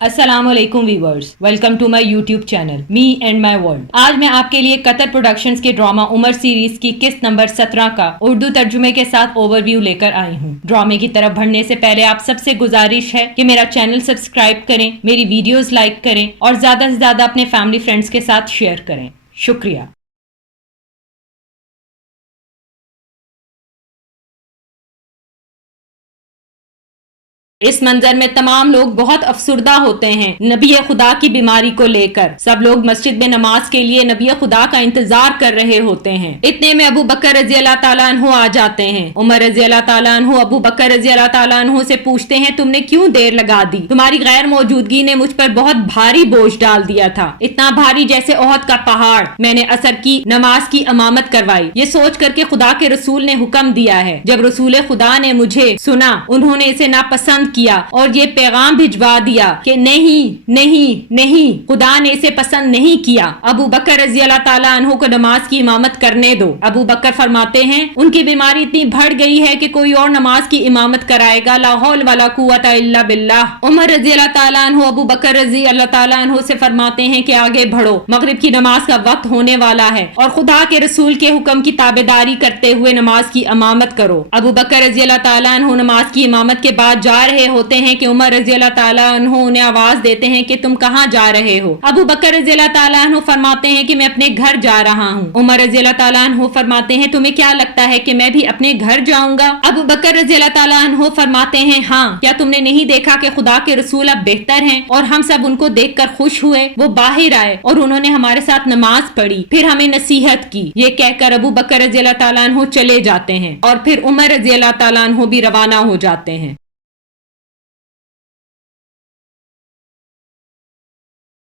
अस्सलाम वालेकुम viewers, welcome to my YouTube channel me and my world. आज मैं आपके लिए कतर प्रोडक्शंस के ड्रामा उमर सीरीज की किस्त नंबर 17 का उर्दू तर्जुमे के साथ ओवरव्यू लेकर आई हूँ। ड्रामे की तरफ बढ़ने से पहले आप सबसे गुजारिश है कि मेरा चैनल सब्सक्राइब करें, मेरी वीडियोस लाइक करें और ज्यादा से ज्यादा अपने फैमिली फ्रेंड्स के साथ शेयर करें। शुक्रिया। इस मंजर में तमाम लोग बहुत अफसुर्दा होते हैं नबी खुदा की बीमारी को लेकर। सब लोग मस्जिद में नमाज के लिए नबी खुदा का इंतजार कर रहे होते हैं। इतने में अबू बकर रजी अल्लाह ताला अन्हु आ जाते हैं। उमर रजी अल्लाह ताला अन्हु अबू बकर रजी अल्लाह ताला अन्हु से पूछते हैं, तुमने क्यों देर लगा दी? तुम्हारी गैर मौजूदगी ने मुझ पर बहुत भारी बोझ डाल दिया था, इतना भारी जैसे ओहद का पहाड़। मैंने असर की नमाज की इमामत करवाई, ये सोच कर के खुदा के रसूल ने हुक्म दिया है। जब रसूल खुदा ने मुझे सुना, उन्होंने इसे नापसंद किया और ये पैगाम भिजवा दिया कि नहीं नहीं नहीं, खुदा ने इसे पसंद नहीं किया। अबू बकर रजी अल्लाह ताला अन्हु को नमाज की इमामत करने दो। अबू बकर फरमाते हैं, उनकी बीमारी इतनी बढ़ गई है कि कोई और नमाज की इमामत कराएगा। ला हौल वला कुव्वता इल्ला बिल्लाह। उमर रजी अल्लाह ताला अन्हु अबू बकर रजी अल्लाह ताला अन्हु से फरमाते हैं कि आगे बढ़ो, मगरिब की नमाज का वक्त होने वाला है और खुदा के रसूल के हुक्म की ताबेदारी करते हुए नमाज की इमामत करो। अबू बकर रजी अल्लाह ताला अन्हु नमाज की इमामत के बाद जा रहे होते हैं कि उमर रजी अल्लाह ताला अन्हु उन्हें आवाज देते हैं कि तुम कहाँ जा रहे हो? अबू बकर रजी अल्लाह ताला अन्हु फरमाते हैं कि मैं अपने घर जा रहा हूँ। उमर रजी अल्लाह ताला अन्हु फरमाते हैं, तुम्हें क्या लगता है कि मैं भी अपने घर जाऊंगा? अबू बकर रजी अल्लाह ताला अन्हु फरमाते हैं, हाँ, क्या तुमने नहीं देखा कि खुदा के रसूल अब बेहतर हैं? और हम सब उनको देखकर खुश हुए। वो बाहर आए और उन्होंने हमारे साथ नमाज पढ़ी, फिर हमें नसीहत की। ये कहकर अबू बकर रजी अल्लाह ताला अन्हु चले जाते हैं और फिर उमर रजी अल्लाह ताला अन्हु भी रवाना हो जाते हैं।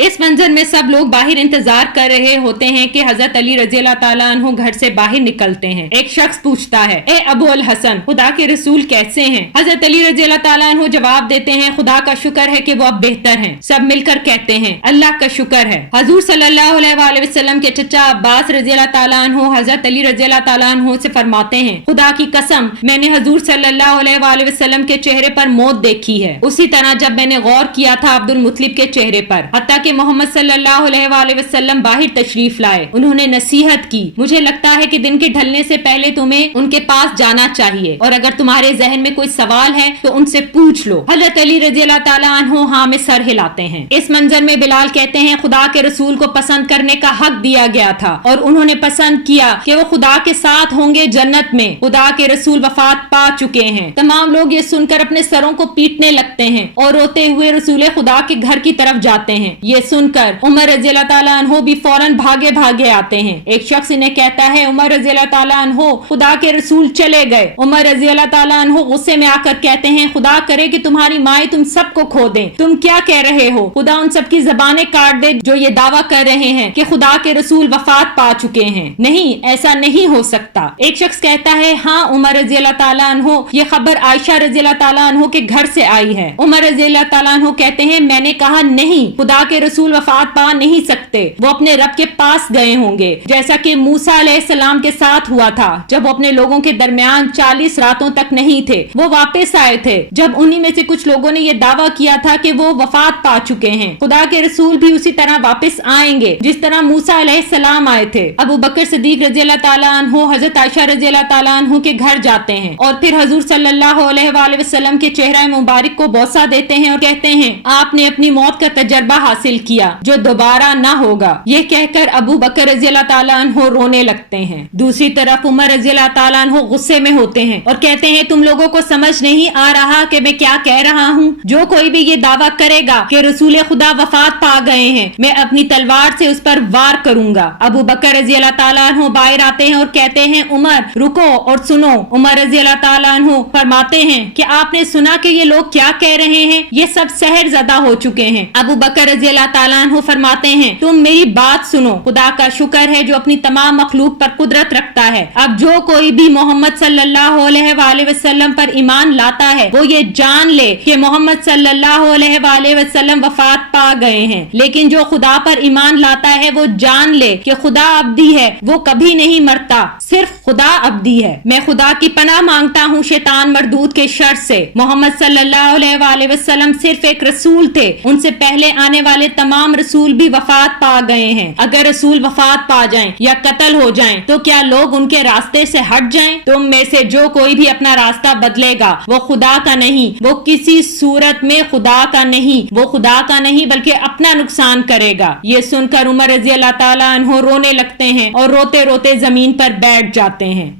इस मंजर में सब लोग बाहर इंतजार कर रहे होते हैं कि हजरत अली रजी अल्लाह ताला अन्हु घर से बाहर निकलते हैं। एक शख्स पूछता है, ए अबू अल हसन, खुदा के रसूल कैसे हैं? हजरत अली रजी अल्लाह ताला अन्हु जवाब देते हैं, खुदा का शुक्र है कि वो अब बेहतर हैं। सब मिलकर कहते हैं, अल्लाह का शुक्र है। हजूर सल्लल्लाहु अलैहि वसल्लम के चचा अब्बास रजी अल्लाह ताला अन्हु हजरत अली रजी अल्लाह ताला अन्हु से फरमाते हैं, खुदा की कसम, मैंने हजूर सल्लल्लाहु अलैहि वसल्लम के चेहरे पर मौत देखी है, उसी तरह जब मैंने गौर किया था अब्दुल मुत्तलिब के चेहरे पर। हत्ता कि मोहम्मद सल्लल्लाहु अलैहि वसल्लम बाहर तशरीफ लाए, उन्होंने नसीहत की, मुझे लगता है कि दिन के ढलने से पहले तुम्हें उनके पास जाना चाहिए और अगर तुम्हारे जहन में कोई सवाल है तो उनसे पूछ लो। हजरत अली रजी अल्लाह ताला अन्हु हाँ में सर हिलाते हैं। इस मंजर में बिलाल कहते हैं, खुदा के रसूल को पसंद करने का हक दिया गया था और उन्होंने पसंद किया कि वो खुदा के साथ होंगे जन्नत में। खुदा के रसूल वफात पा चुके हैं। तमाम लोग ये सुनकर अपने सरों को पीटने लगते हैं और रोते हुए रसूल खुदा के घर की तरफ जाते हैं। ये सुनकर उमर रजी अल्लाह ताला अन्हु भी फौरन भागे भागे आते हैं। एक शख्स इन्हें कहता है, उमर रजी अल्लाह ताला अन्हु, खुदा के रसूल चले गए। उमर रजी अल्लाह ताला अन्हु गुस्से में आकर कहते हैं, खुदा करे कि तुम्हारी माएं तुम सबको खो दें। तुम क्या कह रहे हो? खुदा उन सब की जबानें काट दे जो ये दावा कर रहे हैं कि खुदा के रसूल वफात पा चुके हैं। नहीं, ऐसा नहीं हो सकता। एक शख्स कहता है, हाँ उमर रजी अल्लाह ताला अन्हु, ये खबर आयशा रजी अल्लाह ताला अन्हु के घर से आई है। उमर रजी अल्लाह ताला अन्हु कहते हैं, मैंने कहा नहीं, खुदा के रसूल वफात पा नहीं सकते, वो अपने रब के पास गए होंगे, जैसा कि मूसा अलैहिस्सलाम के साथ हुआ था जब वो अपने लोगों के दरमियान 40 रातों तक नहीं थे। वो वापस आए थे जब उन्हीं में से कुछ लोगों ने ये दावा किया था कि वो वफात पा चुके हैं। खुदा के रसूल भी उसी तरह वापस आएंगे जिस तरह मूसा अलैहिस्सलाम आए थे। अबू बकर सिद्दीक रजी अल्लाह ताला अन्हु हजरत आयशा रजी अल्लाह ताला अन्हु के घर जाते हैं और फिर हजूर सल्लल्लाहु अलैहि वसल्लम के चेहरा मुबारक को बोसा देते हैं और कहते हैं, आपने अपनी मौत का तजर्बा हासिल किया जो दोबारा ना होगा। ये कहकर अबू बकर रजी अल्लाह ताला अन्हु रोने लगते हैं। दूसरी तरफ उमर रजी अल्लाह ताला अन्हु गुस्से में होते हैं और कहते हैं, तुम लोगों को समझ नहीं आ रहा कि मैं क्या कह रहा हूँ? जो कोई भी ये दावा करेगा कि रसूल खुदा वफात पा गए हैं, मैं अपनी तलवार से उस पर वार करूंगा। अबू बकर रजी अल्लाह ताला अन्हु बाहर आते हैं और कहते हैं, उमर रुको और सुनो। उमर रजी अल्लाह ताला अन्हु फरमाते हैं कि आपने सुना कि ये लोग क्या कह रहे हैं? ये सब सहर ज़दा हो चुके हैं। अबू बकर रजी अल्लाह اللہ ताला अन्हु फरमाते हैं, तुम मेरी बात सुनो, खुदा का शुक्र है जो अपनी तमाम मखलूक पर कुदरत रखता है। अब जो कोई भी मोहम्मद सल्लल्लाहु अलैहि वसल्लम पर ईमान लाता है वो ये जान ले कि मोहम्मद सल्लल्लाहु अलैहि वसल्लम वफात पा गए हैं। लेकिन जो खुदा पर ईमान लाता है वो जान ले कि खुदा अब्दी है, वो कभी नहीं मरता, सिर्फ खुदा अब्दी है। मैं खुदा की पनाह मांगता हूँ शैतान मरदूद के शर से। मोहम्मद सल्लल्लाहु अलैहि वसल्लम सिर्फ एक रसूल थे, उनसे पहले आने वाले तमाम रसूल भी वफात पा गए हैं। अगर रसूल वफात पा जाएं या कत्ल हो जाएं तो क्या लोग उनके रास्ते से हट जाएं? तुम में से जो कोई भी अपना रास्ता बदलेगा वो खुदा का नहीं, वो किसी सूरत में खुदा का नहीं, वो खुदा का नहीं बल्कि अपना नुकसान करेगा। ये सुनकर उमर रजी अल्लाह ताला अन्हु रोने लगते हैं और रोते रोते जमीन पर बैठ जाते हैं।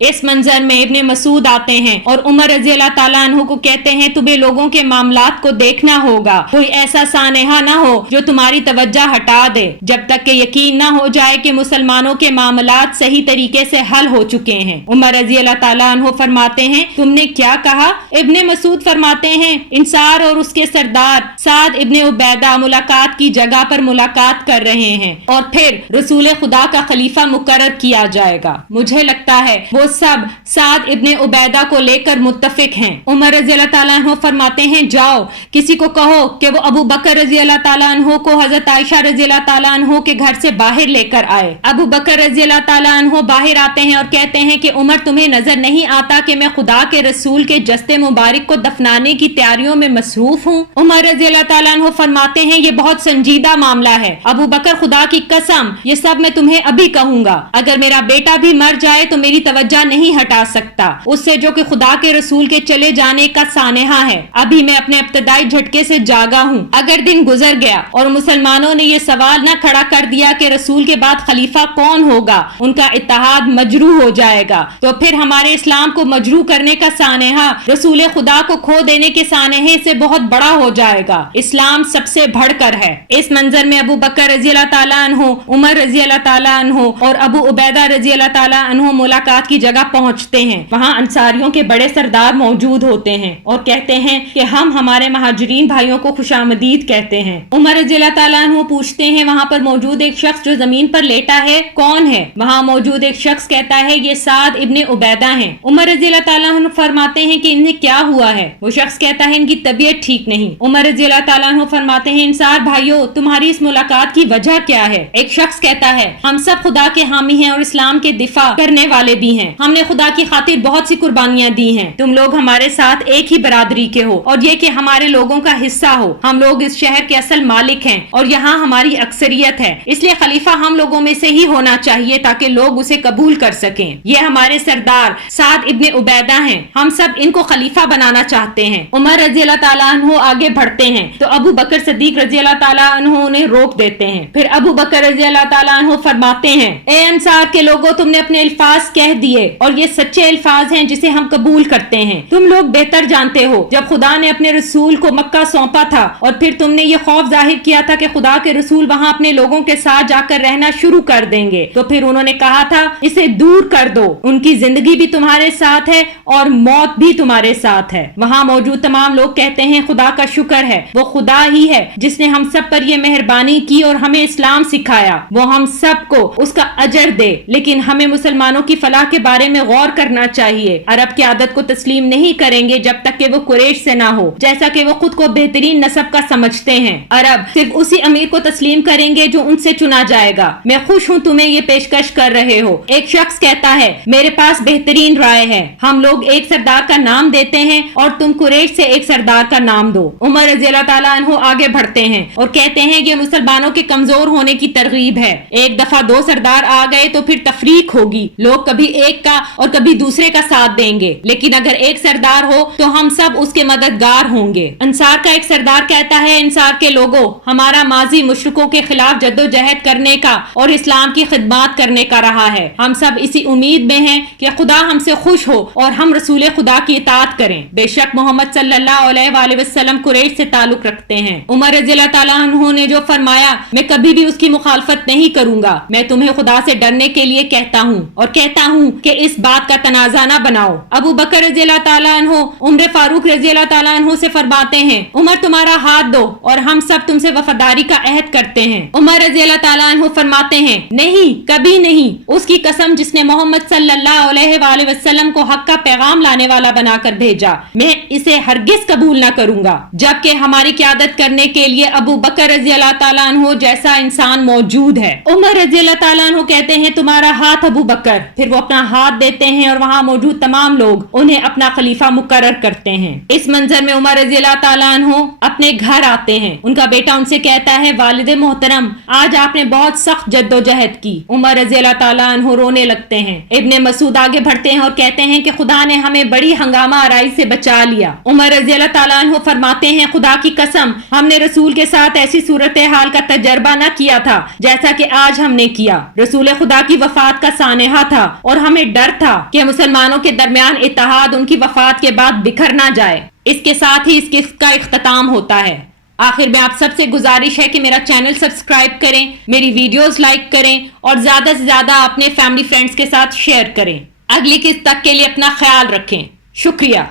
इस मंजर में इब्ने मसूद आते हैं और उमर रजी अल्लाह ताला अन्हु को कहते हैं, तुम्हें लोगों के मामलात को देखना होगा, कोई ऐसा सानेहा ना हो जो तुम्हारी तवज्जो हटा दे जब तक कि यकीन ना हो जाए कि मुसलमानों के मामलात सही तरीके से हल हो चुके हैं। उमर रजी अल्लाह ताला अन्हु फरमाते हैं, तुमने क्या कहा? इब्ने मसूद फरमाते हैं, इंसार और उसके सरदार साद इब्ने उबैदा मुलाकात की जगह पर मुलाकात कर रहे हैं और फिर रसूल खुदा का खलीफा मुकर्रर किया जाएगा। मुझे लगता है वो सब साद इब्ने उबैदा को लेकर मुत्तफिक हैं। उमर रजी अल्लाह ताला अन्हु फरमाते हैं, जाओ किसी को कहो कि वो अबू बकर रजी अल्लाह ताला अन्हु को हजरत आयशा रजी अल्लाह ताला अन्हु के घर से बाहर लेकर आए। अबू बकर रजी अल्लाह ताला अन्हु बाहर आते हैं और कहते हैं कि उमर, तुम्हें नजर नहीं आता कि मैं खुदा के रसूल के जस्ते मुबारक को दफनाने की तैयारियों में मसरूफ हूँ? उमर रजी अल्लाह ताला अन्हु फरमाते हैं, ये बहुत संजीदा मामला है अबू बकर, खुदा की कसम ये सब मैं तुम्हें अभी कहूंगा। अगर मेरा बेटा भी मर जाए तो मेरी तवज्जो नहीं हटा सकता उससे जो कि खुदा के रसूल के चले जाने का सानेहा है। अभी मैं अपने इब्तिदाई झटके से जागा हूँ। अगर दिन गुजर गया और मुसलमानों ने ये सवाल न खड़ा कर दिया कि रसूल के बाद खलीफा कौन होगा, उनका इत्तेहाद मजरू हो जाएगा, तो फिर हमारे इस्लाम को मजरू करने का सानेहा रसूल खुदा को खो देने के सानेहे से बहुत बड़ा हो जाएगा। इस्लाम सबसे बढ़कर है। इस मंजर में अबू बकर रजी अल्लाह ताला अन्हु, उमर रजी अल्लाह ताला अन्हु और अबू उबैदा रजी अल्लाह ताला अन्हु मुलाकात की जगह पहुंचते हैं। वहां अंसारियों के बड़े सरदार मौजूद होते हैं और कहते हैं कि हम हमारे महाजरीन भाइयों को खुशामदीद कहते हैं। उमर रज़ी अल्लाह ताला अन्हु पूछते हैं, वहां पर मौजूद एक शख्स जो जमीन पर लेटा है कौन है? वहां मौजूद एक शख्स कहता है, ये साद इब्ने उबैदा हैं। उमर रज़ी अल्लाह ताला अन्हु फरमाते हैं कि इन्हें क्या हुआ है? वो शख्स कहता है, इनकी तबीयत ठीक नहीं। उमर रज़ी अल्लाह ताला अन्हु फरमाते हैं, इंसार भाइयों, तुम्हारी इस मुलाकात की वजह क्या है? एक शख्स कहता है, हम सब खुदा के हामी हैं और इस्लाम के दिफा करने वाले भी हैं। हमने खुदा की खातिर बहुत सी कुर्बानियां दी हैं। तुम लोग हमारे साथ एक ही बरादरी के हो और ये कि हमारे लोगों का हिस्सा हो। हम लोग इस शहर के असल मालिक हैं और यहाँ हमारी अक्सरियत है, इसलिए खलीफा हम लोगों में से ही होना चाहिए ताकि लोग उसे कबूल कर सकें। ये हमारे सरदार साद इब्ने उबैदा हैं, हम सब इनको खलीफा बनाना चाहते हैं। उमर रज़ी अल्लाह ताला अन्हु आगे बढ़ते हैं तो अबू बकर सदीक रज़ी अल्लाह ताला अन्हु उन्हें रोक देते हैं। फिर अबू बकर रज़ी अल्लाह ताला अन्हु फरमाते हैं, ए अंसार के लोगों, तुमने अपने अल्फाज कह दिए और ये सच्चे अल्फाज हैं जिसे हम कबूल करते हैं। तुम लोग बेहतर जानते हो, जब खुदा ने अपने रसूल को मक्का सौंपा था और फिर तुमने ये खौफ जाहिर किया था कि खुदा के रसूल वहाँ अपने लोगों के साथ जाकर रहना शुरू कर देंगे, तो फिर उन्होंने कहा था इसे दूर कर दो, उनकी जिंदगी भी तुम्हारे साथ है और मौत भी तुम्हारे साथ है। वहाँ मौजूद तमाम लोग कहते हैं, खुदा का शुक्र है, वो खुदा ही है जिसने हम सब पर ये मेहरबानी की और हमें इस्लाम सिखाया, वो हम सबको उसका अजर दे। लेकिन हमें मुसलमानों की फलाह के बारे में गौर करना चाहिए। अरब की आदत को तस्लीम नहीं करेंगे जब तक कि वो कुरैश से ना हो, जैसा कि वो खुद को बेहतरीन नस्ब का समझते हैं। अरब सिर्फ उसी अमीर को तस्लीम करेंगे जो उनसे चुना जाएगा। मैं खुश हूँ तुम्हें ये पेशकश कर रहे हो। एक शख्स कहता है, मेरे पास बेहतरीन राय है, हम लोग एक सरदार का नाम देते हैं और तुम कुरैश से एक सरदार का नाम दो। उमर रज़ी अल्लाह ताला अन्हु आगे बढ़ते हैं और कहते हैं, ये मुसलमानों के कमजोर होने की तरगीब है। एक दफा दो सरदार आ गए तो फिर तफरीक होगी, लोग कभी एक का और कभी दूसरे का साथ देंगे, लेकिन अगर एक सरदार हो तो हम सब उसके मददगार होंगे। अंसार का एक सरदार कहता है, इंसार के लोगों, हमारा माजी मुशरिकों के खिलाफ जद्दोजहद करने का और इस्लाम की खिदमत करने का रहा है। हम सब इसी उम्मीद में हैं कि खुदा हमसे खुश हो और हम रसूल खुदा की इताअत करें। बेशक मोहम्मद सल्लल्लाहु अलैहि वसल्लम कुरैश से ताल्लुक रखते हैं। उमर रज़ी अल्लाह ताला अन्हु ने जो फरमाया, मैं कभी भी उसकी मुखालफत नहीं करूंगा। मैं तुम्हें खुदा से डरने के लिए कहता हूँ और कहता हूँ कि इस बात का तनाजा न बनाओ। अबू बकर रज़ी अल्लाह ताला अन्हो उमर फारूक रज़ी अल्लाह ताला अन्हो से फरमाते हैं, उमर तुम्हारा हाथ दो और हम सब तुमसे वफादारी का अहद करते हैं। उमर रज़ी अल्लाह ताला अन्हो फरमाते हैं, नहीं, कभी नहीं। उसकी कसम जिसने मोहम्मद सल्लल्लाहु अलैहि वसल्लम को हक का पैगाम लाने वाला बनाकर भेजा, मैं इसे हरगिज कबूल न करूंगा। जबकि हमारी क़यादत करने के लिए अबू बकर रज़ी अल्लाह ताला अन्हो जैसा इंसान मौजूद है। उमर रज़ी अल्लाह ताला अन्हो कहते हैं, तुम्हारा हाथ अबू बकर। फिर वो अपना हाथ देते हैं और वहाँ मौजूद तमाम लोग उन्हें अपना खलीफा मुकर्रर करते हैं। इस मंजर में उमर रज़ी अल्लाह ताला अन्हो अपने घर आते हैं। उनका बेटा उनसे कहता है, वालिदे मोहतरम, आज आपने बहुत सख्त जद्दोजहद की। उमर रज़ी अल्लाह ताला अन्हो रोने लगते हैं। इब्ने मसूद आगे बढ़ते हैं और कहते हैं कि खुदा ने हमें बड़ी हंगामा आराई से बचा लिया। उमर रज़ी अल्लाह ताला अन्हो फरमाते हैं, खुदा की कसम, हमने रसूल के साथ ऐसी सूरत हाल का तजर्बा न किया था जैसा कि आज हमने किया। रसूल खुदा की वफात का सानेहा था और हमें डर था कि मुसलमानों के दरमियान इत्तेहाद उनकी वफात के बाद बिखर ना जाए। इसके साथ ही इस किस्त का इख्तिताम होता है। आखिर में आप सबसे गुजारिश है कि मेरा चैनल सब्सक्राइब करें, मेरी वीडियोस लाइक करें और ज्यादा से ज्यादा अपने फैमिली फ्रेंड्स के साथ शेयर करें। अगली किस्त तक के लिए अपना ख्याल रखें। शुक्रिया।